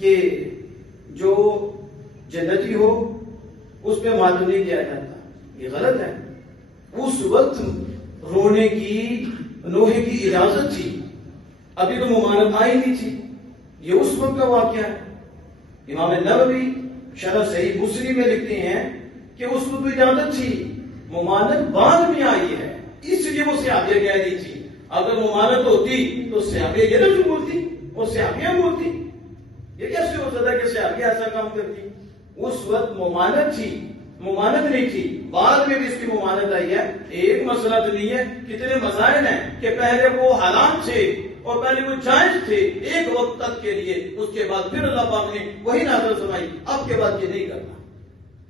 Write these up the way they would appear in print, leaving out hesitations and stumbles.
کہ جو جنتی ہو اس پہ ماتم نہیں کیا جاتا، یہ غلط ہے۔ اس وقت رونے کی نوحے کی اجازت تھی، ابھی تو ممانعت آئی نہیں تھی، یہ اس وقت کا واقعہ ہے۔ امام نووی شرح صحیح مسلم میں لکھتے ہیں کہ اس وقت اجازت تھی، ممانعت بعد میں آئی ہے، اس لیے وہ صحابیہ کہہ رہی تھی۔ اگر ممانعت ہوتی تو صحابیہ یہ نہیں بولتی اور صحابیہ بولتی، یہ کیسے ہو سکتا ہے کہ صحابیہ ایسا کام کرتی؟ اس وقت ممانعت تھی، ممانعت نہیں تھی، بعد میں بھی اس کی ممانعت آئی ہے۔ ایک مسئلہ تو نہیں ہے، کتنے مسائل ہیں کہ پہلے وہ حرام تھے اور پہلے وہ جائز تھے ایک وقت تک کے لیے، اس کے بعد پھر اللہ پاک نے وہی نازل فرمائی اب کے بعد یہ نہیں کرنا،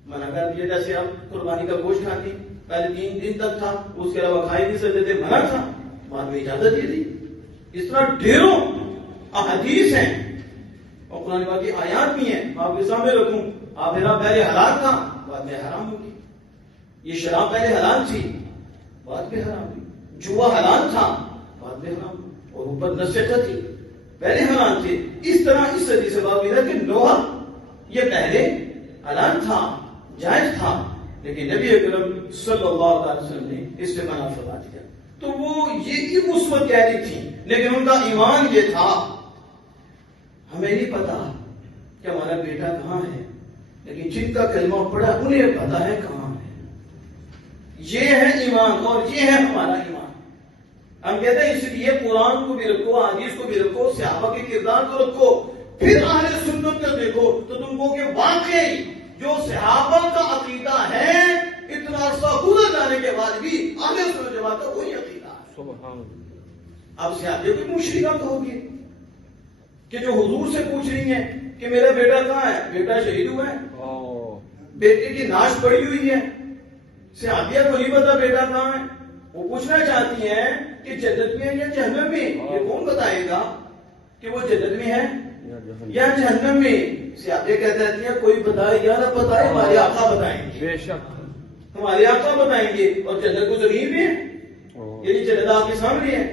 منع کر دیا۔ جیسے اب قربانی کا گوشت کھاتی، پہلے 3 دن تک تھا، اس کے علاوہ کھائی نہیں سکتے تھے، منع تھا، بعد میں اجازت دی تھی۔ اس طرح ڈھیروں احادیث ہیں اور قرآن پاک کی آیات بھی ہیں، آپ کے سامنے رکھوں۔ آبرہ پہلے حلال تھا، بعد میں حرام ہوگی۔ یہ شراب پہلے حلال تھی، بعد میں حرام ہوئی۔ جوا حلال تھا، بعد میں حرام ہوئی، اور اوپر نصیحت تھی، پہلے حلال تھے۔ اس طرح اس حدیث سے بات ہے کہ نوحہ یہ پہلے حلال تھا، جائز تھا، لیکن نبی اکرم صلی اللہ علیہ وسلم نے اس سے منع فرما دیا۔ تو وہ یہ اس وقت کہہ رہی تھی، لیکن ان کا ایمان یہ تھا، ہمیں نہیں پتا کہ ہمارا بیٹا کہاں ہے، لیکن جن کا کلمہ پڑھا انہیں پتا ہے کہاں ہے۔ یہ ہے ایمان اور یہ ہے ہمارا ایمان۔ ہم کہتے ہیں اس لیے قرآن کو بھی رکھو، حدیث کو بھی رکھو، صحابہ کے کردار کو رکھو، پھر اہل سنت کو دیکھو تو تم کو کہ واقعی جو صحابہ کا عقیدہ ہے اتنا عرصہ گزر جانے کے بعد بھی اہل سنت جماعت کا وہی عقیدہ ہے۔ سبحان اللہ۔ اب صحابہ کی مشرکہ تو ہوگی کہ جو حضور سے پوچھ رہی ہیں کہ میرا بیٹا کہاں ہے، بیٹا شہید ہوا ہے، بیٹے کی ناش پڑی ہوئی ہے، صحابیہ کو نہیں پتا بیٹا کہاں ہے، وہ پوچھنا چاہتی ہیں کہ جنت میں یا جہنم میں، یہ کون بتائے گا کہ وہ جنت میں ہے یا جہنم میں؟ صحابیہ کہتے ہیں کوئی بتائے یا نہ بتائے، ہمارے آقا بتائیں گے، بے شک ہمارے آقا بتائیں گے۔ اور جنت کو زمین میں ہے، یعنی جنت آپ کے سامنے ہے،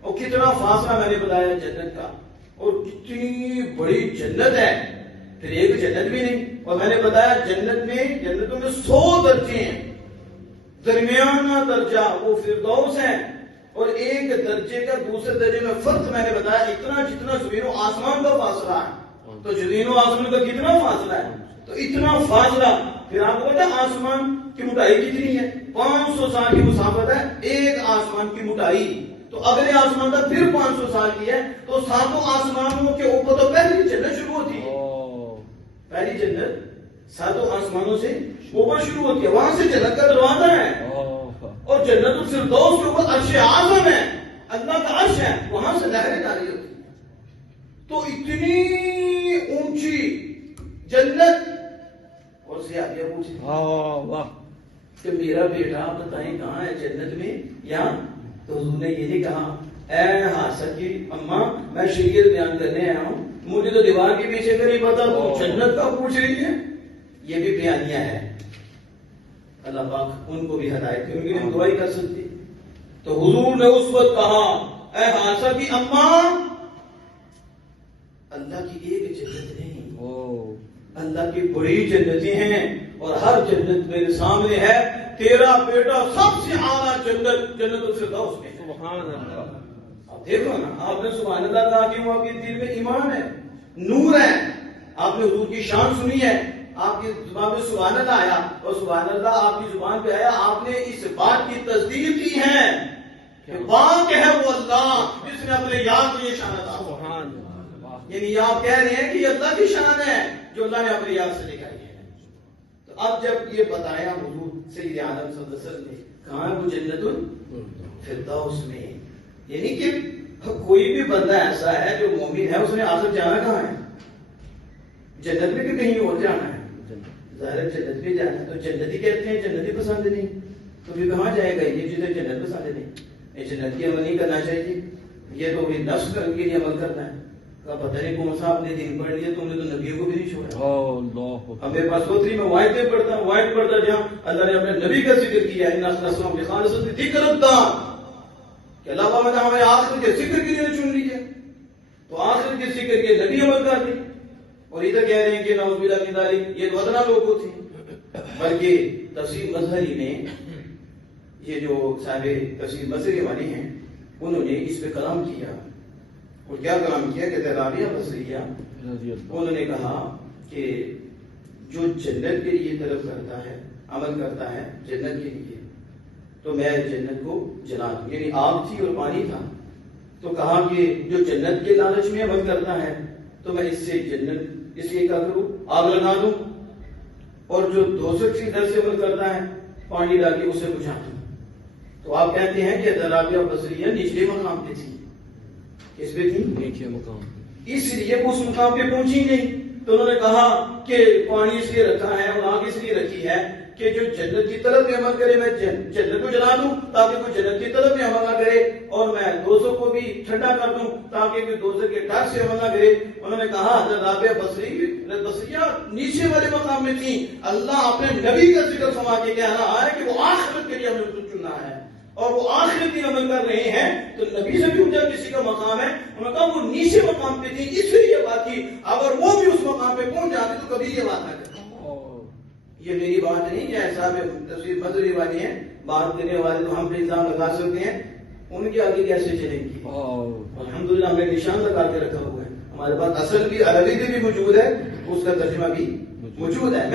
اور کتنا فاصلہ میں نے بتایا جنت کا، اور کتنی بڑی جنت ہے، پھر ایک جنت بھی نہیں۔ اور میں نے بتایا جنت میں، جنتوں میں 100 درجے ہیں، درمیانہ درجہ وہ فردوس ہے، اور ایک درجے کا دوسرے درجے میں فرق میں نے بتایا اتنا جتنا زمین و آسمان کا فاصلہ ہے۔ تو زمین و آسمان کا کتنا فاصلہ ہے، تو اتنا فاصلہ۔ پھر آپ کو پتا آسمان کی موٹائی کتنی ہے؟ 500 سال کی مسافت ہے ایک آسمان کی موٹائی، تو اگلے آسمان کا پھر 500 سال کی ہے، تو 7 آسمانوں کے اوپر تو پہلی جنت شروع ہوتی ہے، پہلی جنت 7 آسمانوں سے اوپر شروع ہوتی ہے، وہاں سے جنت کا دروازہ ہے، اور جنت الفردوس کے اوپر عرش اعظم ہے، اللہ کا عرش ہے، وہاں سے لہریں جاری ہوتی ہیں۔ تو اتنی اونچی جنت، اور صحابیہ پوچھے کہ میرا بیٹا بتائیں کہاں ہے، جنت میں یا؟ تو حضور نے یہی کہا اے حافظہ کی اماں، میں شریعت بیان کرنے آیا ہوں، مجھے تو دیوار کے پیچھے کا نہیں پتا، تو جنت کا پوچھ رہی ہے۔ یہ بھی بیانیہ ہے، اللہ پاک ان کو بھی ہدایت کی، ان کی بھی دعائی کر سکتی۔ تو حضور نے اس وقت کہا اے حافظہ کی اماں، اللہ کی ایک جنت نہیں، اللہ کی بڑی جنتیں ہیں، اور ہر جنت میرے سامنے ہے، تیرا بیٹا سب سے اعلیٰ جنت جنت الفردوس میں۔ سبحان اللہ۔ اب دیکھو نا، آپ نے سبحان اللہ کہا کہ وہ آپ کے دل میں ایمان ہے، نور ہے، آپ نے حضور کی شان سنی ہے، آپ کی زبان میں سبحان اللہ آیا، اور سبحان اللہ آپ کی زبان پہ آیا، آپ نے اس بات کی تصدیق کی ہے کہ پاک ہے وہ اللہ جس نے اپنے یاد میں یہ شان عطا فرمائی۔ یعنی آپ کہہ رہے ہیں کہ یہ اللہ کی شان ہے جو اللہ نے اپنے یاد سے دکھائی ہے۔ تو اب جب یہ بتایا حضور سید عالم صلی اللہ علیہ وسلم نے، کہاں ہے وہ جنت الفردوس میں، یعنی کہ کوئی بھی بندہ ایسا ہے جو مومن ہے، اس نے آخر جانا کہاں ہے؟ جنت میں کہ کہیں اور جانا ہے؟ ظاہر جنت میں جانا ہے، تو جنتی کہتے ہیں جنتی پسند نہیں، تو پھر کہاں جائے گا یہ چیزیں جنت پسند نہیں؟ جنت کی عمل نہیں کرنا چاہیے، یہ تو نفس کے لیے عمل کرنا ہے۔ پتہ نہیں کون سا آپ نے دین پڑھ لیا، تم نے تو نبیوں کو بھی نہیں چھوڑا۔ ہمیں پاس کوتری میں وائٹیں پڑھتا وائٹ پڑھتا جہاں اللہ نے اپنے نبی کا ذکر کیا ہے، کہ اللہ تعالیٰ نے ہمیں آخر کے ذکر کے لیے چن لی ہے، تو آخر کے ذکر کے نبی عمل کر دی۔ اور ادھر کہہ رہے ہیں کہ نعوذ باللہ من ذالک یہ ادنا لوگوں تھے، بلکہ تفسیر مظہری نے، یہ جو صاحب تفسیر مظہری والے ہیں، انہوں نے اس پہ کلام کیا. اور کیا کلام کیا کہ رابعہ بصریہ انہوں نے کہا کہ جو جنت کے لیے طلب کرتا ہے، عمل کرتا ہے جنت کے لیے، تو میں جنت کو جلا دوں. یعنی آگ تھی اور پانی تھا، تو کہا کہ جو جنت کے لالچ میں عمل کرتا ہے تو میں اس سے جنت اس لیے کیا کروں، آگ لگا دوں، اور جو دوزخ کی ڈر سے عمل کرتا ہے پانی ڈال کے اسے بجھا دوں. تو آپ کہتے ہیں کہ رابعہ بصریہ نچلے مقام پہ تھی. کس پہ تھی؟ نیچے مقام. اس لیے اس مقام پہ پہنچی نہیں. تو انہوں نے کہا کہ پانی اس لیے رکھا ہے اور آگ اس لیے رکھی ہے کہ جو جنت کی طرف میں عمل کرے میں جنت کو جلا دوں تاکہ کوئی جنت کی طرف میں عمل نہ کرے، اور میں دوزخ کو بھی ٹھنڈا کر دوں تاکہ کوئی دوزخ کے ڈر سے عمل نہ کرے. انہوں نے کہا حضرت رابعہ بصریہ نیچے والے مقام میں تھی. اللہ اپنے نبی کا ذکر فرما کے کہہ رہا ہے کہ وہ آخرت کے لیے ہم نے چننا ہے اور وہ آخرت کی عمل کر رہے ہیں. تو نبی سے بھی اونچا کسی کا مقام ہے. انہوں نے کہا وہ نیچے مقام پہ تھی اس لیے یہ بات کی، اگر وہ بھی اس مقام پہ پہنچ جاتے تو کبھی یہ بات نہ کرتے. یہ میری بات نہیں ہے، صاحب تفسیر مظہری والے ہیں، بات کرنے والے تو ہم پہ الزام لگا سکتے ہیں، ان کے آگے کیسے چلیں گے؟ الحمدللہ ہمیں نشان لگا کے رکھا ہوا ہے. ہمارے پاس اصل بھی عربی میں بھی موجود ہے، اس کا ترجمہ بھی موجود ہے.